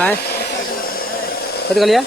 आए कथी कहलिए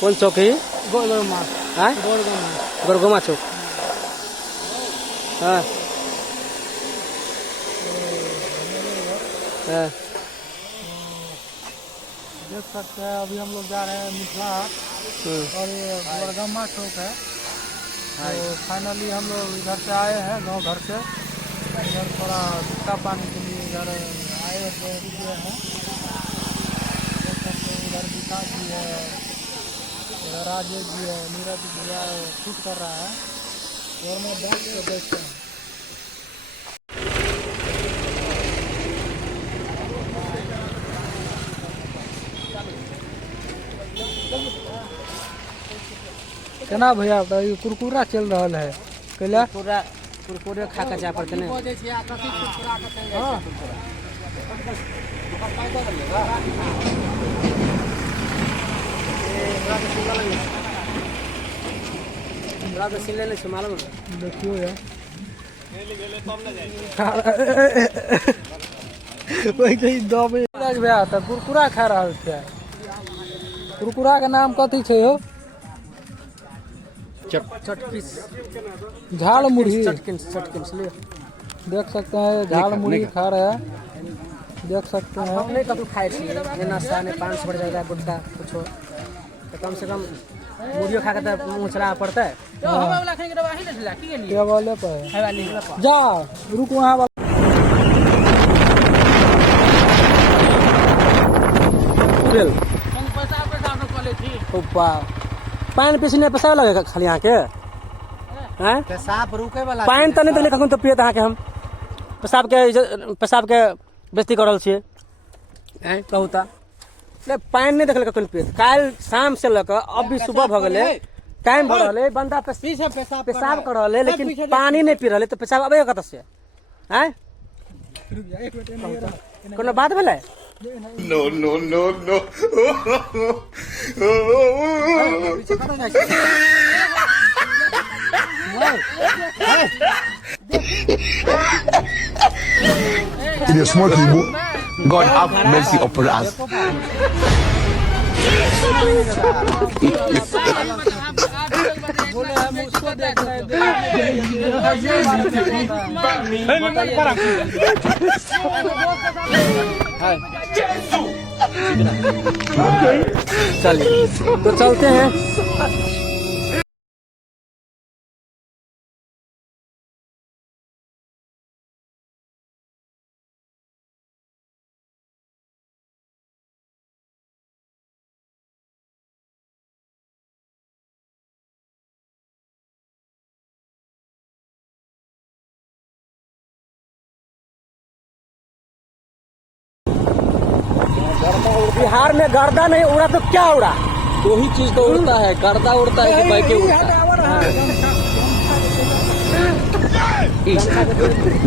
कौन चौक है गोरगोमा चौक। हाँ हाँ देख सकते हैं अभी हम लोग जा रहे हैं मिथिला हाट और ये गोरगमा चौक है। तो फाइनली हम लोग इधर से आए हैं गांव घर से, इधर थोड़ा टिक्का पानी के लिए इधर आए हुए हैं। देख सकते हैं इधर विकास जी है, इधर राजेश जी है, नीरज भैया शूट कर रहा है और मैं बैठ के देखते हैं। केना भैया कुरकुरा चल रहा है कैला कुरकुरे खा के जा पड़ते नहीं। मालूम देखियो यार भैया तो कुरकुरा खा रहा है। कुरकुरा के नाम कथी है हो? चटकिस झाल मुढ़ी चटकिन देख सकते हैं, झाल मुढ़ी खा रहे हैं, देख सकते हैं। नहीं कभी खाए थी नाश्ता में 500 बढ़ जाएगा गुटका कुछ हो तो कम से कम मुर्गियों खा के तो मुँह चला पड़ता है। वाले पे जा रुक वहाँ पानी पीछे पैसा लगेगा खाली यहाँ के पेशाब रुके वाला पानी तो नहीं दिले कखन तो पियत अहाँ के हम पेशाब के बेइज्जती कर रहल छियै कहू तो पानी नहीं देखल कखन पियत। काल शाम से लेकर अभी सुबह भ गए टाइम भ रहा बंदा पेशाब कर रहा लेकिन पानी नहीं पी रहा तो पेशाब अबे कत से कोनो बात भेलै? No, no, no, no. It is small people. God have mercy upon us. चलिए तो चलते हैं। बिहार में गर्दा नहीं उड़ा तो क्या उड़ा? दो ही चीज तो उड़ता है, गर्दा उड़ता है कि बाइकें उड़ता है।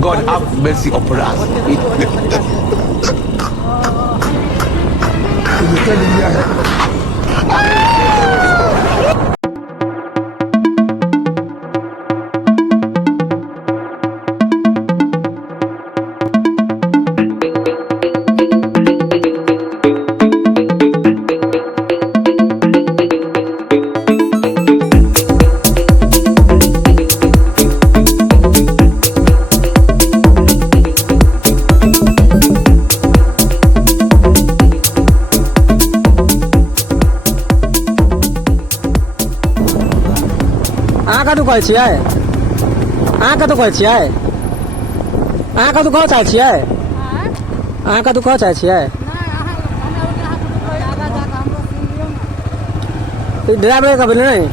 God have mercy upon us. कतु कहै छियै? अहाँ कतु कहै छियै? अहाँ कतु कहऽ चाहै छियै? अहाँ कतु कहऽ चाहै छियै? ड्राइवर का बोले नहीं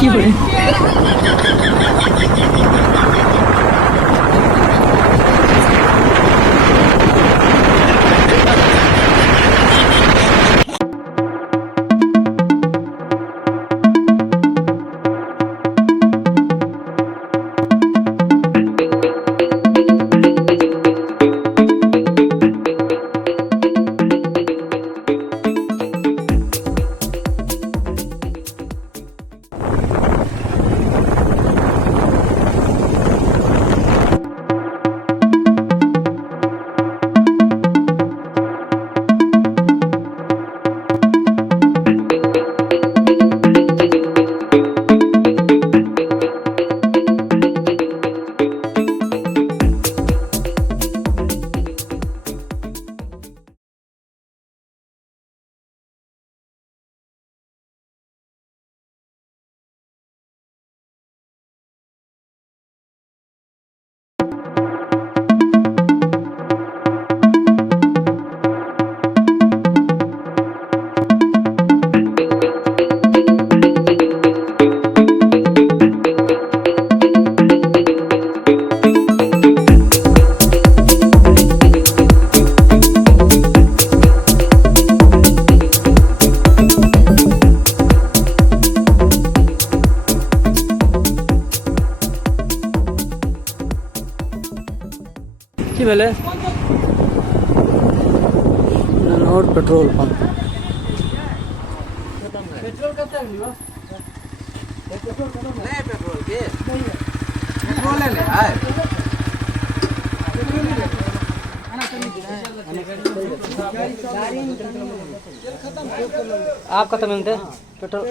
की बोले की भेले ननौर पेट्रोल पंप। पेट्रोल कब तक लियो? नहीं पेट्रोल के पेट्रोल ले आए आप कत मिलते पेट्रोल?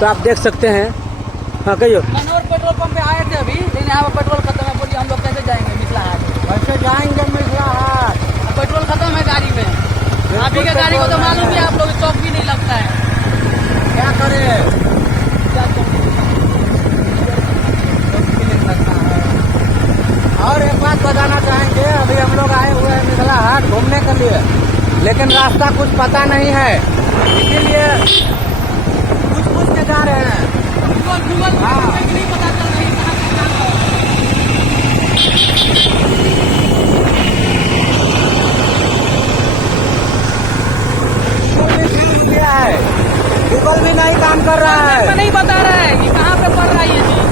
तो आप देख सकते हैं। हाँ कहियो। मनोर पेट्रोल पंप पे आए थे अभी, लेकिन यहाँ पर पेट्रोल खत्म है। बोलिए हम लोग कैसे जाएंगे मिथिला हाट? कैसे जाएंगे मिथिला हाट? पेट्रोल खत्म है गाड़ी में। आप ही का गाड़ी को तो मालूम है, आप लोग चौक भी नहीं लगता है। क्या करें? और एक बात बताना चाहेंगे, अभी हम लोग आए हुए हैं मिथिला हाट घूमने के लिए, लेकिन रास्ता कुछ पता नहीं है, इसीलिए पूछ के जा रहे हैं। गूगल नहीं पता चल रही कहाँ से जाना है। क्या है, गूगल भी नहीं काम कर रहा है। नहीं बता रहा है कि कहाँ पे पड़ रहा है ये चीज।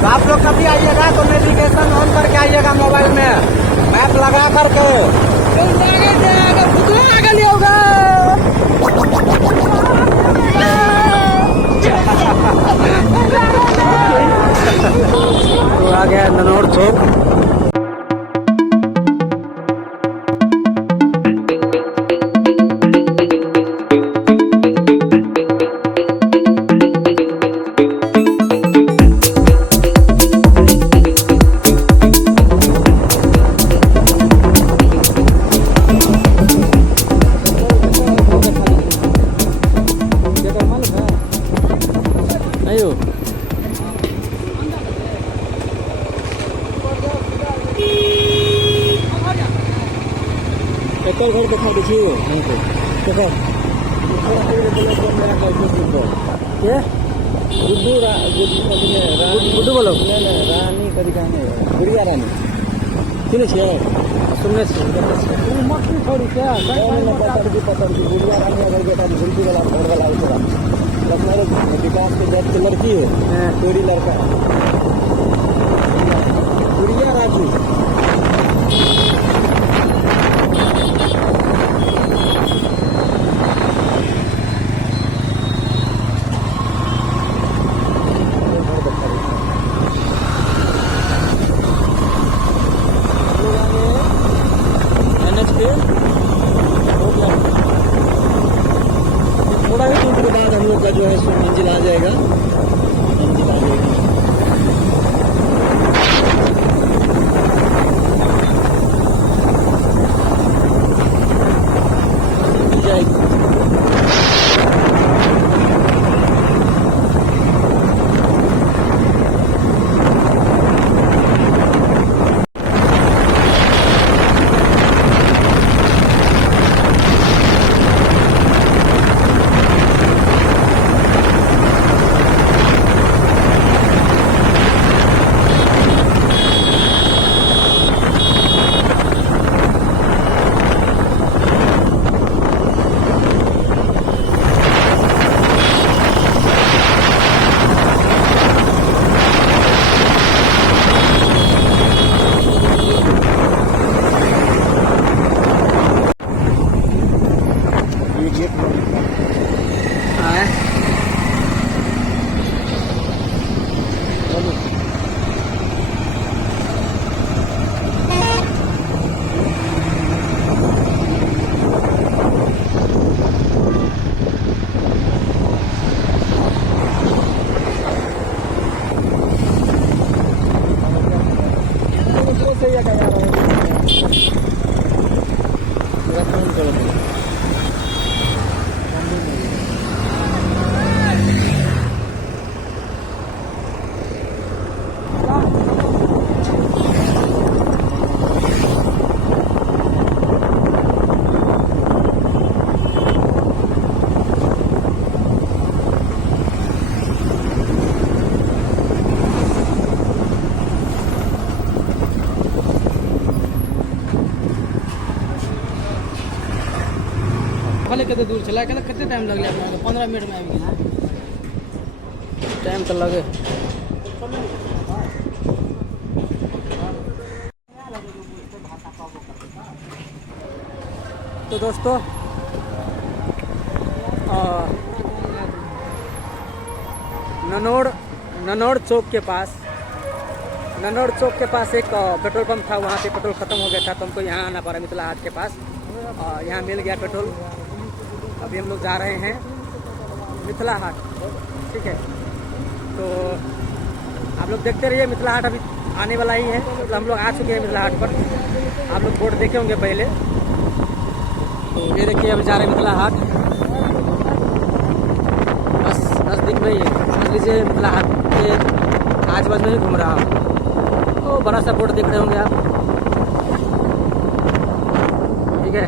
तो आप लोग कभी आइएगा तो नेविगेशन ऑन करके आइएगा मोबाइल में, मैप लगा करके। आगे नहीं होगा। तो आ गया ननौर चौक। घर देखा देखिए गुड्डू बोलो रानी कभी कहने गुड़िया रानी सुने सुनने मक्खी छोड़ी क्या गुड़िया रानी अगर बेटा गुड़की वाला घर वाला लखनऊ विकास के जब की लड़की है चोरी लड़का गुड़िया राजू। थोड़ा ही दूर के बाद हम लोग का जो है सो मंजिल आ जाएगा। मंजिल आ जाएगी। भले कितने दूर चला कहना कितने टाइम लग गया 15 मिनट में आ गया टाइम तो लगे। तो दोस्तों ननौड़ चौक के पास एक पेट्रोल पंप था, वहाँ पे पेट्रोल ख़त्म हो गया था तो हमको यहाँ आना पड़ा मिथिला हाट के पास। यहाँ मिल गया पेट्रोल। अभी हम लोग जा रहे हैं मिथिला हाट, ठीक है। तो आप लोग देखते रहिए, मिथिला हाट अभी आने वाला ही है। तो हम लोग आ चुके हैं मिथिला हाट पर, आप लोग बोर्ड देखे होंगे पहले। तो ये देखिए अभी जा रहे हैं मिथिला हाट, बस नज़दीक में ही है, समझ लीजिए मिथिला हाट के आजू बाजू में ही घूम रहा हूँ। तो बड़ा सा बोर्ड देख रहे होंगे आप, ठीक है।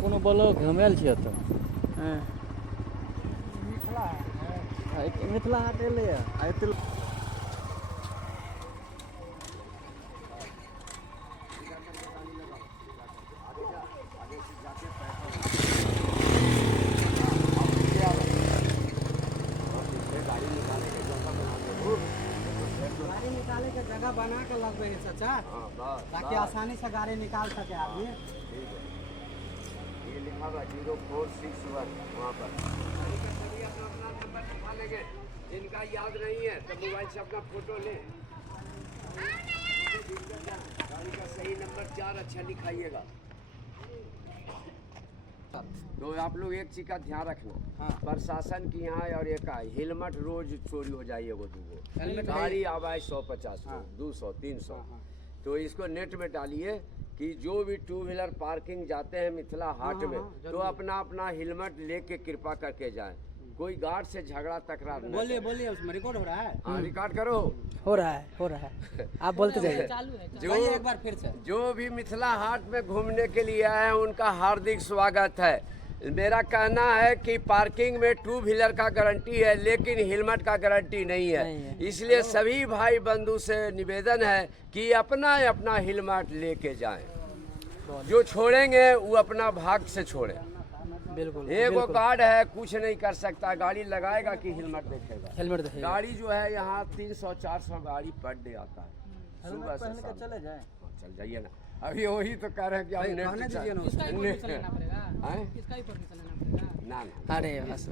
कोनो ब्लॉक घुमेल छियै तऽ मिथिला हाट एलै गाड़ी निकाले के जगह बना के लगवेंगे चाचा, ताकि आसानी से गाड़ी निकाल सके आदमी। ये लिखा हुआ 0461 वहाँ पर अपना नंबर लिखा लेंगे। जिनका याद नहीं है तो मोबाइल से अपना फोटो ले, गाड़ी का सही नंबर 4 अच्छा लिखाइएगा। तो आप लोग एक चीज का ध्यान रखना, प्रशासन की यहाँ और एक हेलमेट रोज चोरी हो जाइए, वो दूगो गाड़ी आवाज 150 200 300। तो इसको नेट में डालिए कि जो भी टू व्हीलर पार्किंग जाते हैं मिथिला हाट में तो अपना अपना हेलमेट लेके कृपा करके जाएं। कोई गार्ड से झगड़ा तकरार नहीं। बोलिए उसमें रिकॉर्ड हो रहा है। हाँ रिकॉर्ड करो। हो रहा है आप बोलते जाइए। जो एक बार फिर से जो भी मिथिला हाट में घूमने के लिए आए हैं उनका हार्दिक स्वागत है। मेरा कहना है कि पार्किंग में टू व्हीलर का गारंटी है लेकिन हेलमेट का गारंटी नहीं है, इसलिए सभी भाई बंधु से निवेदन है कि अपना अपना हेलमेट लेके जाएं। जो छोड़ेंगे वो अपना भाग से छोड़े। बिल्कुल एगो गार्ड है, कुछ नहीं कर सकता, गाड़ी लगाएगा कि हेलमेट देखेगा। हेलमेट देखेगा। गाड़ी जो है यहाँ 300-400 गाड़ी पर डे आता है सुबह से शाम। चले जाए चल जाइए ना, अभी वही तो कह रहे हैं कि आप नेट ना अरे बस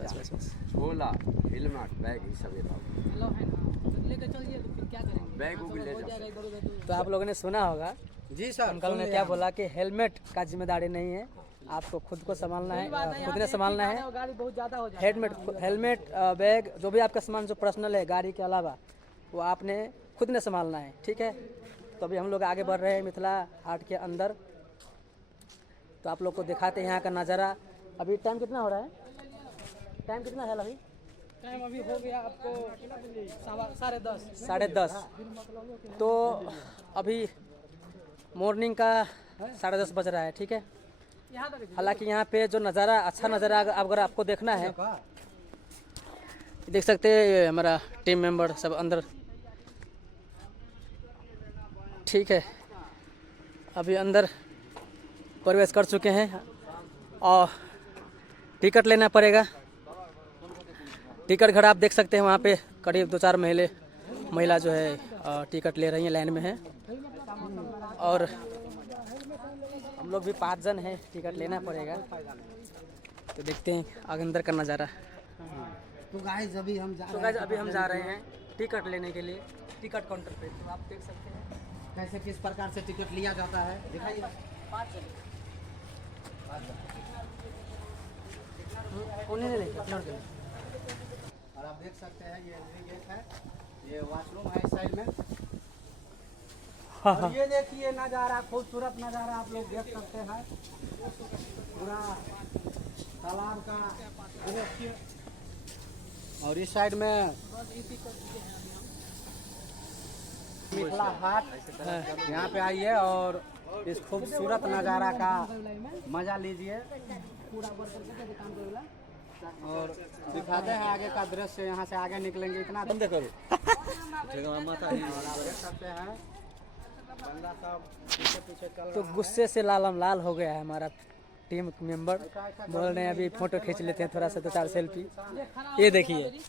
झोला हेलमेट बैग ये सब लेके चलिए तो फिर क्या करेंगे, बैग वो भी ले जाओ। तो आप लोगों ने सुना होगा जी सर। अंकल ने क्या बोला कि हेलमेट का जिम्मेदारी नहीं है, आपको खुद को संभालना है, खुद ने संभालना है। गाड़ी बहुत ज्यादा हो जाए। हेलमेट बैग जो भी आपका सामान जो पर्सनल है गाड़ी के अलावा वो आपने खुद ने संभालना है, ठीक है। तो अभी हम लोग आगे बढ़ रहे हैं मिथिला हाट के अंदर। तो आप लोग को दिखाते हैं यहाँ का नज़ारा। अभी टाइम कितना हो रहा है? टाइम कितना है अभी? टाइम अभी हो गया आपको 10:30। 10:30। तो अभी मॉर्निंग का 10:30 बज रहा है, ठीक है। हालांकि यहाँ पे जो नज़ारा अच्छा नज़ारा अगर आपको देखना है देख सकते हैं, हमारा टीम मेंबर सब अंदर, ठीक है। अभी अंदर प्रवेश कर चुके हैं और टिकट लेना पड़ेगा। टिकट घर आप देख सकते हैं, वहाँ पे करीब 2-4 महिला जो है टिकट ले रही हैं, लाइन में है। और हम लोग भी 5 जन हैं, टिकट लेना पड़ेगा। तो देखते हैं आगे अंदर का नज़ारा। तो गाइस अभी हम जा रहे हैं टिकट लेने के लिए टिकट काउंटर पे। तो आप देख सकते हैं कैसे किस प्रकार से टिकट लिया जाता है दिखाइए। उन्हें नहीं लेके अपना और आप देख सकते हैं ये एंट्री गेट है, ये वॉशरूम है इस साइड में। और ये देखिए नज़ारा, खूबसूरत नज़ारा आप लोग देख सकते हैं, पूरा तालाब का दृश्य। और इस साइड में मिथिला हाट, यहाँ पे आइए और इस खूबसूरत नज़ारा का मज़ा लीजिए। और दिखाते हैं आगे का दृश्य, यहाँ से आगे निकलेंगे इतना बंद करो। और आप देख सकते हैं बंदा सब पीछे पीछे चल तो रहा गुस्से से लालम लाल हो गया है हमारा टीम मेंबर। बोल रहे हैं अभी फोटो खींच लेते हैं थोड़ा सा, 2-4 सेल्फी। ये देखिए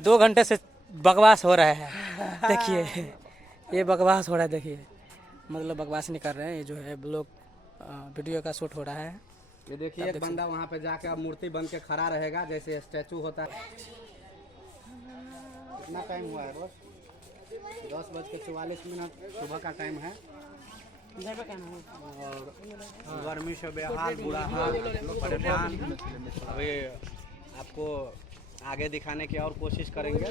2 घंटे से बकवास हो रहा है। देखिए ये बकवास हो रहा है, देखिए मतलब बकवास नहीं कर रहे हैं, ये जो है ब्लॉग वीडियो का शूट हो रहा है। ये देखिए एक बंदा वहाँ पे जाके अब मूर्ति बन के खड़ा रहेगा जैसे स्टैचू होता है। कितना टाइम हुआ है रोज? 10:44 सुबह का टाइम है। और गर्मी से बेहाल बुरा हाल, परेशान। अभी आपको आगे दिखाने की और कोशिश करेंगे।